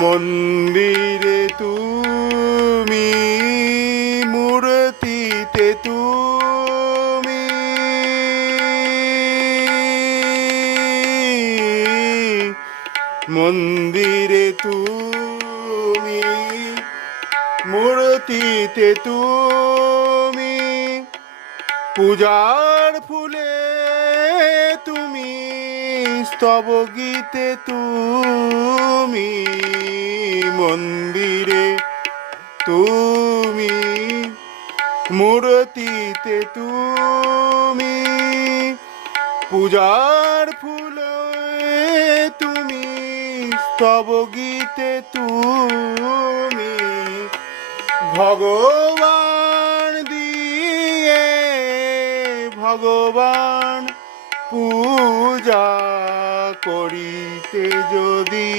মন্দিরে তুমি, মূর্তিতে তুমি, মন্দিরে তুমি, মূর্তিতে তুমি, পূজার ফুলে তুমি, স্তব গীতে তুমি, মন্দিরে তুমি, মূর্তিতে তুমি, পূজার ফুলে তুমি, স্তব গীতে তুমি, ভগবান দিয়ে ভগবান পূজা করিতে যদি